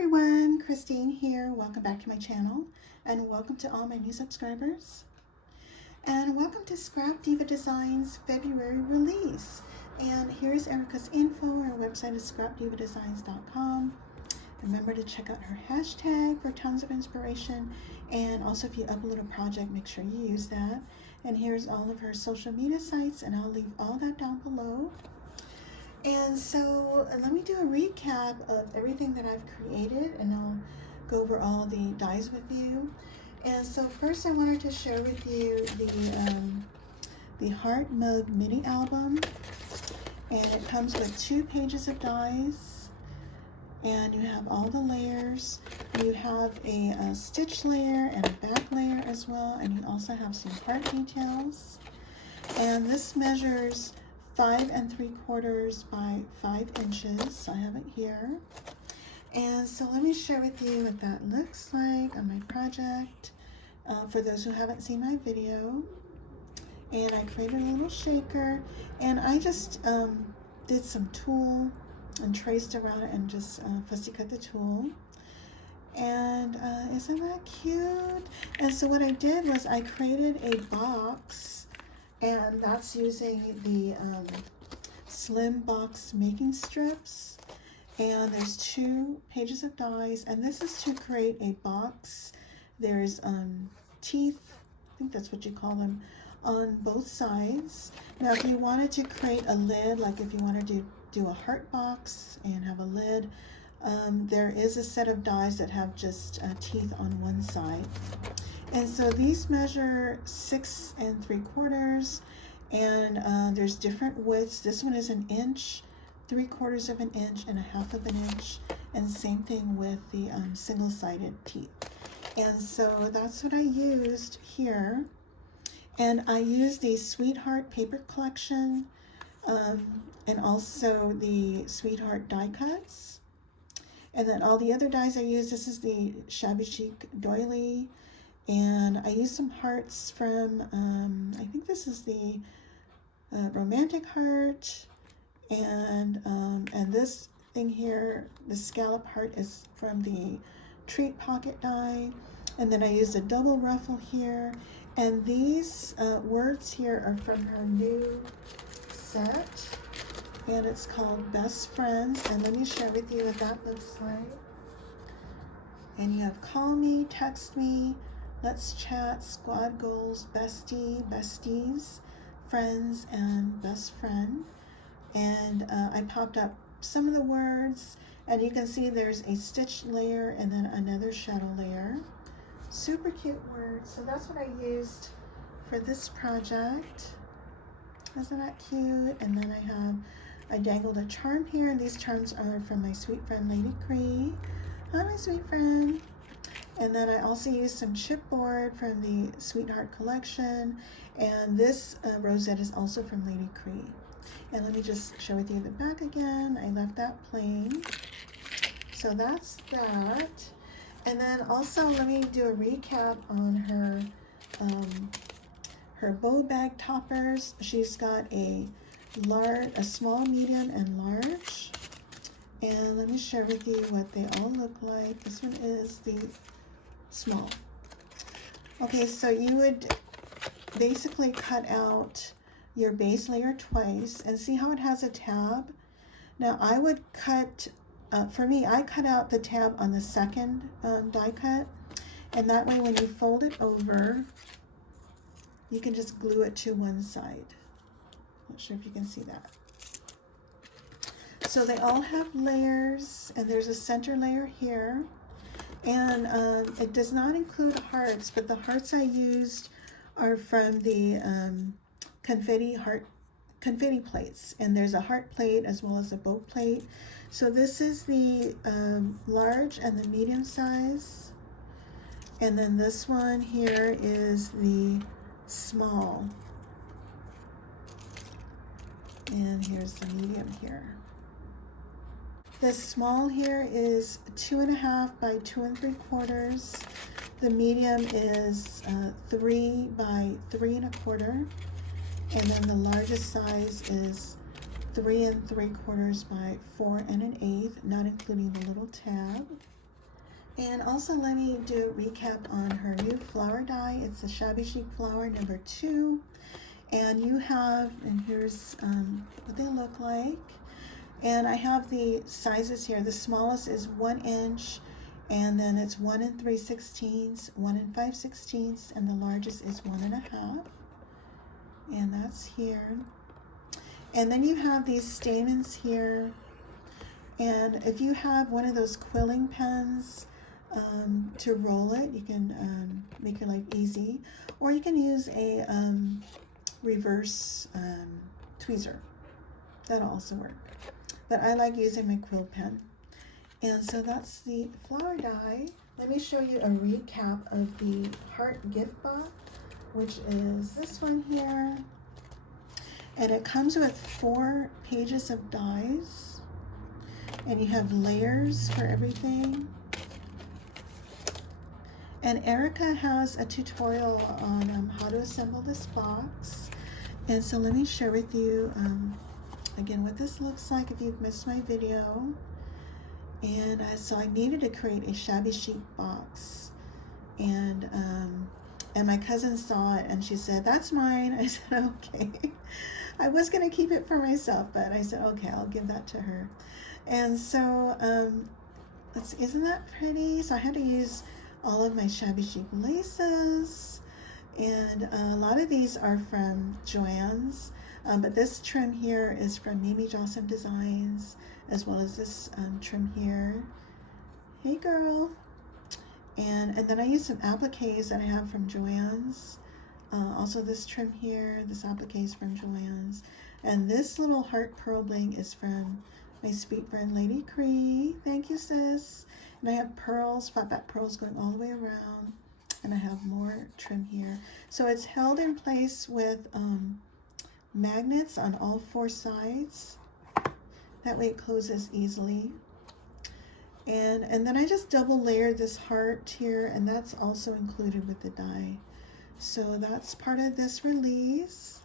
everyone, Christine here. Welcome back to my channel and welcome to all my new subscribers. And welcome to Scrap Diva Designs February release. And here's Erica's info. Her website is scrapdivadesigns.com. Remember to check out her hashtag for tons of inspiration. And also if you upload a project, make sure you use that. And here's all of her social media sites, and I'll leave all that down below. And so let me do a recap of everything that I've created, and I'll go over all the dies with you. And so first I wanted to share with you the Heart Mug mini album, and it comes with 2 pages of dies, and you have all the layers. You have a stitch layer and a back layer as well, and you also have some heart details. And this measures 5 3/4 by 5 inches. So I have it here. And so let me share with you what that looks like on my project for those who haven't seen my video. And I created a little shaker, and I just did some tulle and traced around it and just fussy cut the tulle. And isn't that cute? And so what I did was I created a box, and that's using the slim box making strips, and there's 2 pages of dies, and this is to create a box. There's teeth, I think that's what you call them, on both sides. Now if you wanted to create a lid, like if you wanted to do a heart box and have a lid, there is a set of dies that have just teeth on one side. And so these measure 6 3/4, and there's different widths. This one is 1 inch, 3/4 of an inch, and 1/2 of an inch, and same thing with the single-sided teeth. And so that's what I used here. And I used the Sweetheart paper collection, and also the Sweetheart die cuts. And then all the other dies I used, this is the Shabby Chic Doily. And I used some hearts from, I think this is the romantic heart, and this thing here, the scallop heart, is from the treat pocket die. And then I used a double ruffle here, and these words here are from her new set, and it's called Best Friends. And let me share with you what that looks like. And you have call me, text me, let's chat, squad goals, bestie, besties, friends, and best friend. And I popped up some of the words, and you can see there's a stitch layer and then another shadow layer. Super cute words. So that's what I used for this project. Isn't that cute? And then I dangled a charm here, and these charms are from my sweet friend Lady Cree. Hi, my sweet friend. And then I also used some chipboard from the Sweetheart collection, and this rosette is also from Lady Cree. And let me just share with you the back again. I left that plain. So that's that. And then also let me do a recap on her bow bag toppers. She's got a small, medium, and large. And let me share with you what they all look like. This one is the small. Okay, so you would basically cut out your base layer twice, and see how it has a tab. Now I would cut, for me, I cut out the tab on the second die cut, and that way when you fold it over, you can just glue it to one side. Not sure if you can see that. So they all have layers, and there's a center layer here. And it does not include hearts, but the hearts I used are from the confetti plates. And there's a heart plate as well as a bow plate. So this is the large and the medium size. And then this one here is the small. And here's the medium here. The small here is 2.5 by 2 3/4. The medium is 3 by 3 1/4. And then the largest size is 3 3/4 by 4 1/8, not including the little tab. And also let me do a recap on her new flower die. It's the Shabby Chic flower number 2. And you have, and here's what they look like. And I have the sizes here. The smallest is 1 inch, and then it's 1 3/16, 1 5/16, and the largest is 1 1/2. And that's here. And then you have these stamens here. And if you have one of those quilling pens to roll it, you can make your life easy. Or you can use a reverse tweezer. That'll also work. But I like using my quill pen. And so that's the flower die. Let me show you a recap of the heart gift box, which is this one here. And it comes with 4 pages of dies. And you have layers for everything. And Erica has a tutorial on how to assemble this box. And so let me share with you again what this looks like if you've missed my video. And so I needed to create a Shabby Chic box. And my cousin saw it and she said, "That's mine." I said, "Okay." I was going to keep it for myself, but I said, "Okay, I'll give that to her." And so, isn't that pretty? So I had to use all of my Shabby Chic laces. And a lot of these are from Joann's. But this trim here is from Mimi Jocelyn Designs, as well as this trim here. Hey girl. And then I use some appliques that I have from Joann's. Also this trim here, this applique is from Joann's. And this little heart pearl bling is from my sweet friend Lady Cree. Thank you, sis. And I have pearls, flat back pearls going all the way around. And I have more trim here. So it's held in place with magnets on all 4 sides. That way it closes easily. And then I just double layered this heart here, and that's also included with the die. So that's part of this release.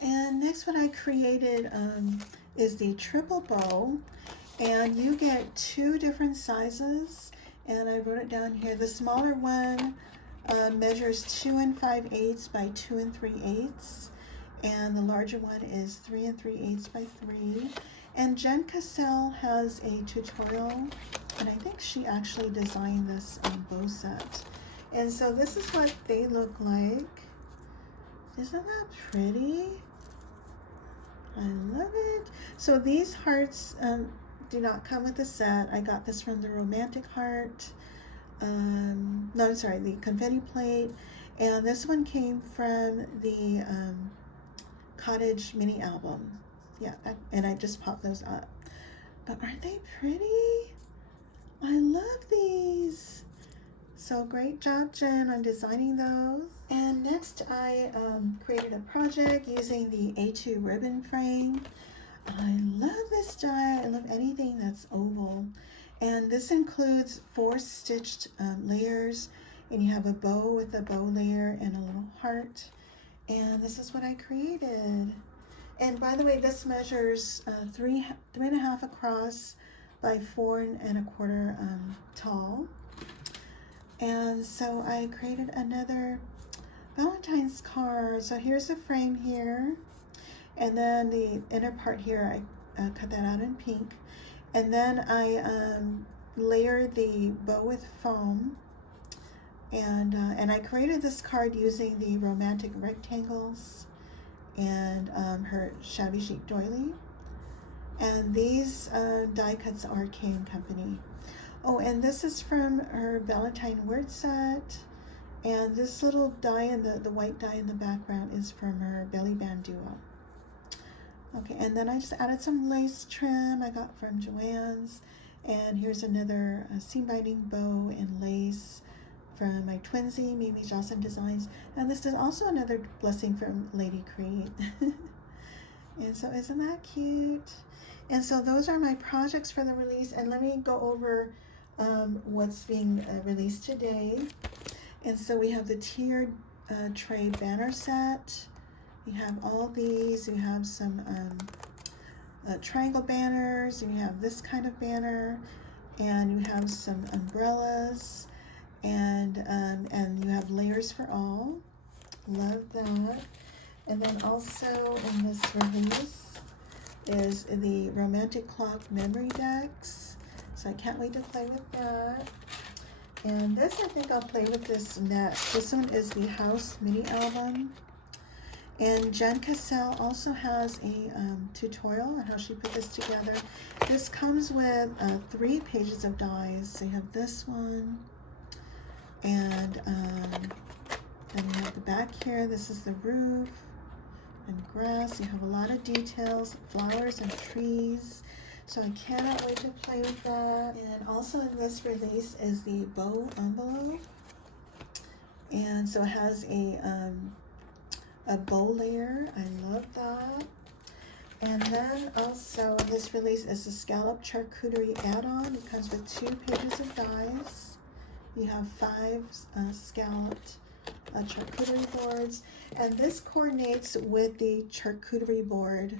And next what I created is the triple bow, and you get 2 different sizes, and I wrote it down here. The smaller one measures 2 5/8 by 2 3/8, and the larger one is 3 3/8 by 3. And Jen Cassell has a tutorial, and I think she actually designed this bow set. And so this is what they look like. Isn't that pretty? I love it. So these hearts do not come with the set. I got this from the Romantic Heart. No, I'm sorry, the Confetti Plate. And this one came from the Cottage mini album. Yeah, and I just popped those up. But aren't they pretty? I love these. So great job, Jen, on designing those. And next I created a project using the A2 ribbon frame. I love this die. I love anything that's oval. And this includes 4 stitched layers. And you have a bow with a bow layer and a little heart. And this is what I created. And by the way, this measures 3 1/2 across by 4 1/4 tall. And so I created another Valentine's card. So here's the frame here, and then the inner part here, I cut that out in pink. And then I layered the bow with foam, and I created this card using the romantic rectangles and her Shabby Chic doily. And these die cuts are K&company. Oh, and this is from her Valentine word set. And this little die in the white die in the background is from her belly band duo. Okay, and then I just added some lace trim I got from Joann's. And here's another seam binding bow and lace from my twinsy, Mimi Jocelyn Designs. And this is also another blessing from Lady Cree. And so isn't that cute? And so those are my projects for the release. And let me go over what's being released today. And so we have the tiered tray banner set. You have all these. You have some triangle banners. You have this kind of banner. and you have some umbrellas, and you have layers for all. Love that. And then also in this release is the Romantic Clock Memory Decks. So I can't wait to play with that. And this, I think I'll play with this next. This one is the House Mini Album. And Jen Cassell also has a tutorial on how she put this together. This comes with 3 pages of dies. So you have this one, and then you have the back here. This is the roof and grass. You have a lot of details, flowers and trees. So I cannot wait to play with that. And also in this release is the bow envelope. And so it has a bow layer. I love that. And then also this release is the scalloped charcuterie add-on. It comes with 2 pages of dies. You have 5 scalloped charcuterie boards, and this coordinates with the charcuterie board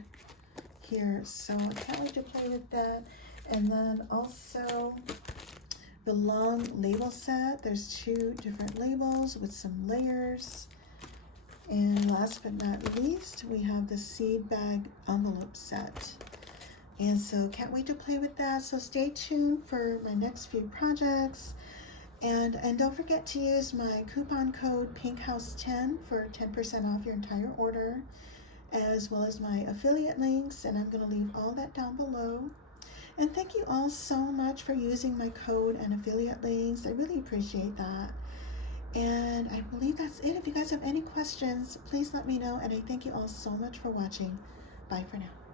here, so I can't wait to play with that. And then also the long label set. There's 2 different labels with some layers. And last but not least, we have the seed bag envelope set. And so can't wait to play with that. So stay tuned for my next few projects. And don't forget to use my coupon code PINKHOUSE10 for 10% off your entire order, as well as my affiliate links, and I'm going to leave all that down below. And thank you all so much for using my code and affiliate links. I really appreciate that. And I believe that's it. If you guys have any questions, please let me know, and I thank you all so much for watching. Bye for now.